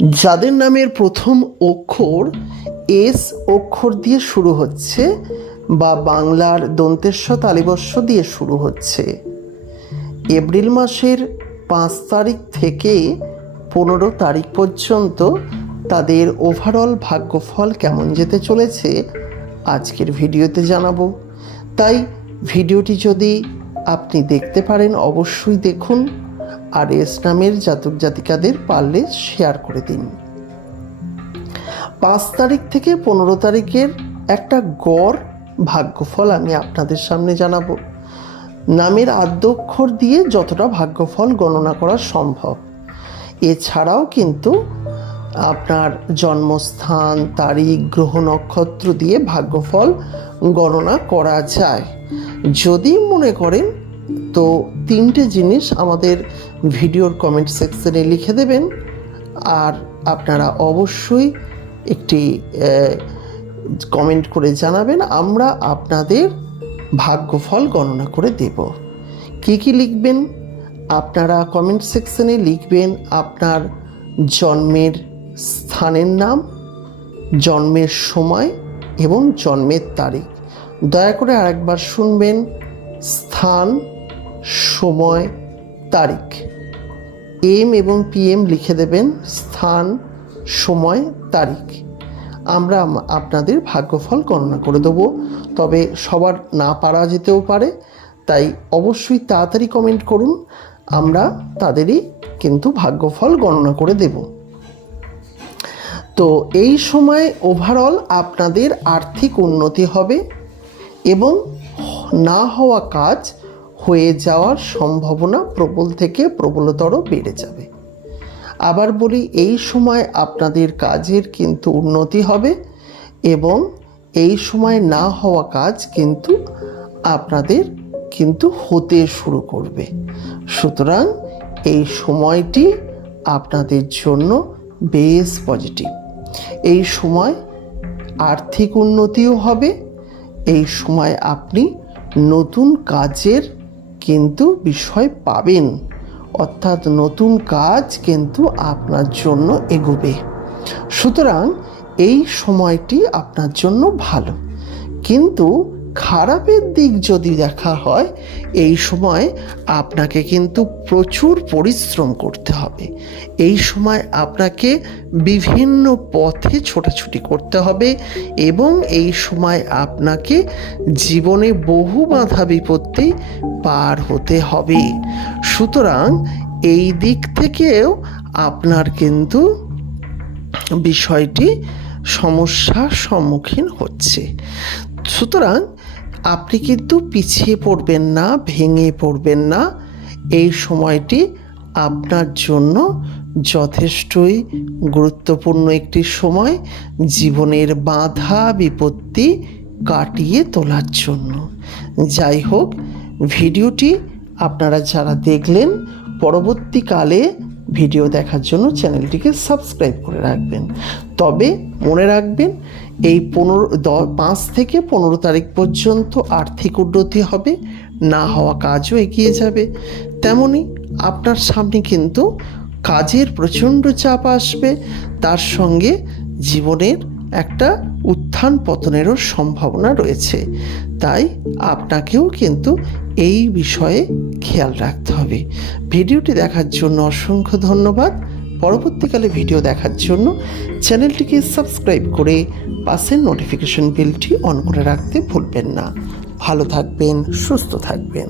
যাদের নামের প্রথম অক্ষর এস অক্ষর দিয়ে শুরু হচ্ছে বা বাংলার দন্তেস্ব তালিবস্য দিয়ে শুরু হচ্ছে। এপ্রিল মাসের পাঁচ তারিখ থেকে পনেরো তারিখ পর্যন্ত তাদের ওভারঅল ভাগ্যফল কেমন যেতে চলেছে আজকের ভিডিওতে জানাব। তাই ভিডিওটি যদি আপনি দেখতে পারেন, অবশ্যই দেখুন। আর এস নামের জাতক জাতিকাদের পারলে শেয়ার করে দিন। পাঁচ তারিখ থেকে পনেরো তারিখের একটা গড় ভাগ্যফল আমি আপনাদের সামনে জানাব। নামের আদ্যক্ষর দিয়ে যতটা ভাগ্যফল গণনা করা সম্ভব। এছাড়াও কিন্তু আপনার জন্মস্থান, তারিখ, গ্রহ নক্ষত্র দিয়ে ভাগ্যফল গণনা করা যায়। যদি মনে করেন তো তিনটে জিনিস আমাদের ভিডিওর কমেন্ট সেকশনে লিখে দেবেন। আর আপনারা অবশ্যই একটি কমেন্ট করে জানাবেন, আমরা আপনাদের ভাগ্যফল গণনা করে দেব। কি কি লিখবেন? আপনারা কমেন্ট সেকশনে লিখবেন আপনার জন্মের স্থানের নাম, জন্মের সময় এবং জন্মের তারিখ। দয়া করে আরেকবার শুনবেন। স্থান সময়, তারিখ। এম এবং পিএম লিখে দেবেন স্থান, সময়, তারিখ। আমরা আপনাদের ভাগ্যফল গণনা করে দেবো। তবে সবার না পারা যেতেও পারে, তাই অবশ্যই তাড়াতাড়ি কমেন্ট করুন। আমরা তাদেরই কিন্তু ভাগ্যফল গণনা করে দেব। তো এই সময় ওভারঅল আপনাদের আর্থিক উন্নতি হবে এবং না হওয়া কাজ হয়ে যাওয়ার সম্ভাবনা প্রবল থেকে প্রবলতর বেড়ে যাবে। আবার বলি, এই সময় আপনাদের কাজের কিন্তু উন্নতি হবে এবং এই সময় না হওয়া কাজ কিন্তু আপনাদের কিন্তু হতে শুরু করবে। সুতরাং এই সময়টি আপনাদের জন্য বেশ পজিটিভ। এই সময় আর্থিক উন্নতিও হবে, এই সময় আপনি নতুন কাজের কিন্তু বিষয় পাবেন। অর্থাৎ নতুন কাজ কিন্তু আপনার জন্য এগোবে। সুতরাং এই সময়টি আপনার জন্য ভালো। কিন্তু খারাপের দিক যদি দেখা হয়, এই সময় আপনাকে কিন্তু প্রচুর পরিশ্রম করতে হবে। এই সময় আপনাকে বিভিন্ন পথে ছোটাছুটি করতে হবে এবং এই সময় আপনাকে জীবনে বহু বাধা বিপত্তি পার হতে হবে। সুতরাং এই দিক থেকেও আপনার কিন্তু বিষয়টি সমস্যার সম্মুখীন হচ্ছে। সুতরাং আপনি কিন্তু পিছিয়ে পড়বেন না, ভেঙে পড়বেন না। এই সময়টি আপনার জন্য যথেষ্টই গুরুত্বপূর্ণ একটি সময় জীবনের বাধা বিপত্তি কাটিয়ে তোলার জন্য। যাই হোক ভিডিওটি আপনারা যারা দেখলেন, পরবর্তীকালে ভিডিও দেখার জন্য চ্যানেলটিকে সাবস্ক্রাইব করে রাখবেন। তবে মনে রাখবেন, এই পনেরো পাঁচ থেকে পনেরো তারিখ পর্যন্ত আর্থিক উন্নতি হবে, না হওয়া কাজও এগিয়ে যাবে। তেমনি আপনার সামনে কিন্তু কাজের প্রচণ্ড চাপ আসবে, তার সঙ্গে জীবনের একটা উত্থান পতনেরও সম্ভাবনা রয়েছে। তাই আপনাকেও কিন্তু এই বিষয়ে খেয়াল রাখতে হবে। ভিডিওটি দেখার জন্য অসংখ্য ধন্যবাদ। পরবর্তীকালে ভিডিও দেখার জন্য চ্যানেলটিকে সাবস্ক্রাইব করে পাশের নোটিফিকেশন বেলটি অন করে রাখতে ভুলবেন না। ভালো থাকবেন, সুস্থ থাকবেন।